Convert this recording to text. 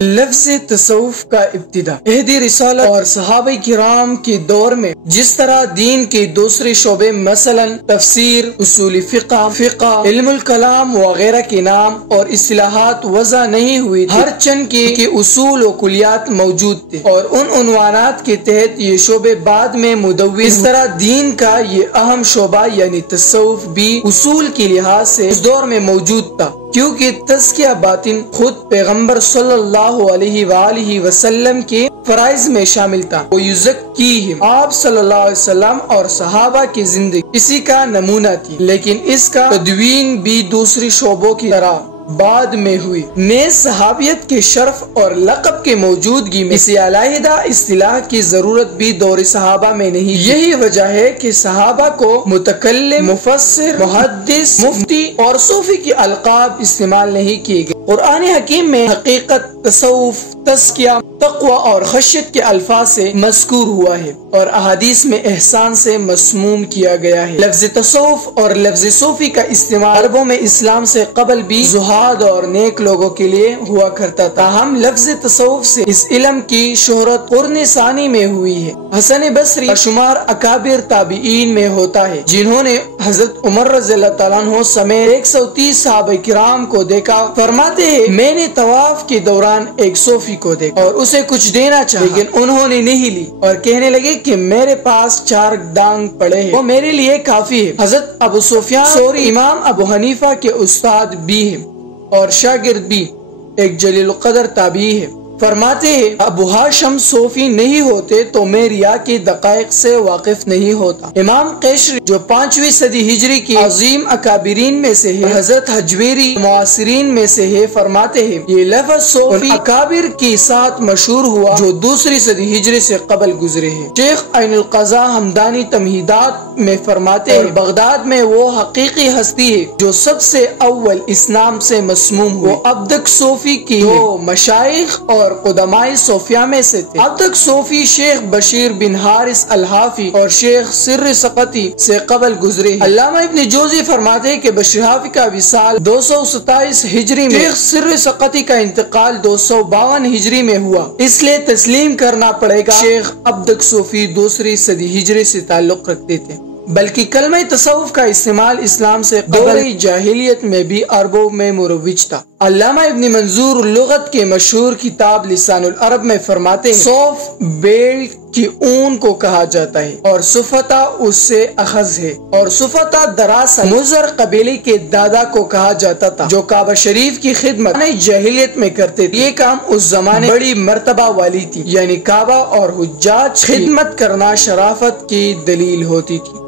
لفظ تصوف کا ابتدا عہد رسالت اور صحابہ کرام کے دور میں جس طرح دین کے دوسرے شعبے مثلا تفسیر، اصول فقہ، علم الکلام وغیرہ کے نام اور اصطلاحات وضع نہیں ہوئی، ہر چند کے اصول و کلیات موجود تھے اور ان عنوانات کے تحت یہ شعبے بعد میں مدون۔ اس طرح دین کا یہ اہم شعبہ یعنی تصوف بھی اصول کے لحاظ سے اس دور میں موجود تھا، کیونکہ تزکیہ باطن خود پیغمبر صلی اللہ علیہ وآلہ وسلم کے فرائض میں شامل تھا۔ وَيُزَكِّيهِمْ، آپ صلی اللہ علیہ وسلم اور صحابہ کی زندگی اسی کا نمونہ تھی، لیکن اس کا تدوین بھی دوسری شعبوں کی طرح بعد میں ہوئی۔ نیز صحابیت کے شرف اور لقب کے موجودگی میں اسے علیحدہ اصطلاح کی ضرورت بھی دور صحابہ میں نہیں تھی۔ یہی وجہ ہے کہ صحابہ کو متکلم، مفسر، محدث، مفتی اور صوفی کے القاب استعمال نہیں کیے گئے۔ قرآن حکیم میں حقیقت، تصوف، تزکیہ، تقوی اور خشیت کے الفاظ سے مذکور ہوا ہے اور احادیث میں احسان سے مسموم کیا گیا ہے۔ لفظ تصوف اور لفظ صوفی کا استعمال عربوں میں اسلام سے قبل بھی زہاد اور نیک لوگوں کے لیے ہوا کرتا تھا۔ ہم لفظ تصوف سے اس علم کی شہرت قرن ثانی میں ہوئی ہے۔ حسن بصری کا شمار اکابر تابعین میں ہوتا ہے جنہوں نے حضرت عمر رضی اللہ تعالیٰ عنہ سمیت 130 صحابہ کرام کو دیکھا۔ فرماتے ہیں میں نے طواف کے دوران ایک صوفی کو دیکھا اور اسے کچھ دینا چاہا، لیکن انہوں نے نہیں لی اور کہنے لگے کہ میرے پاس 4 ڈانگ پڑے ہیں، وہ میرے لیے کافی ہے۔ حضرت ابو سفیان ثوری امام ابو حنیفہ کے استاد بھی ہیں اور شاگرد بھی، ایک جلیل القدر تابعی ہے۔ فرماتے ہیں ابو ہاشم صوفی نہیں ہوتے تو میں ریا کے دقائق سے واقف نہیں ہوتا۔ امام قیشری جو 5ویں صدی ہجری کی عظیم اکابرین میں سے ہے، حضرت حجویری معاصرین میں سے ہے، فرماتے ہیں یہ لفظ صوفی اکابر کے ساتھ مشہور ہوا جو 2 صدی ہجری سے قبل گزرے ہیں۔ شیخ عین القضا حمدانی تمہیدات میں فرماتے ہیں بغداد میں وہ حقیقی ہستی ہے جو سب سے اول اسلام سے مسموم ہوئی۔ وہ اب تک صوفی کی دو مشائخ اور قدماء صوفیہ میں سے تھے۔ اب تک صوفی شیخ بشیر بن حارث الحافی اور شیخ سر سقطی سے قبل گزرے ہیں۔ علامہ ابن جوزی فرماتے ہیں کہ بشیر حافی کا وصال 227 ہجری میں، شیخ سر سقطی کا انتقال 252 ہجری میں ہوا، اس لیے تسلیم کرنا پڑے گا شیخ اب تک صوفی 2 صدی ہجری سے تعلق رکھتے تھے، بلکہ کلمہ تصوف کا استعمال اسلام سے قبل جاہلیت میں بھی عربوں میں مروج تھا۔ علامہ ابن منظور لغت کے مشہور کتاب لسان العرب میں فرماتے ہیں صوف بیل کی اون کو کہا جاتا ہے اور صفتا اس سے اخذ ہے، اور صفتا دراصل مضر قبیلے کے دادا کو کہا جاتا تھا جو کعبہ شریف کی خدمت جاہلیت میں کرتے تھے۔ یہ کام اس زمانے بڑی مرتبہ والی تھی، یعنی کعبہ اور حجاج خدمت کرنا شرافت کی دلیل ہوتی تھی۔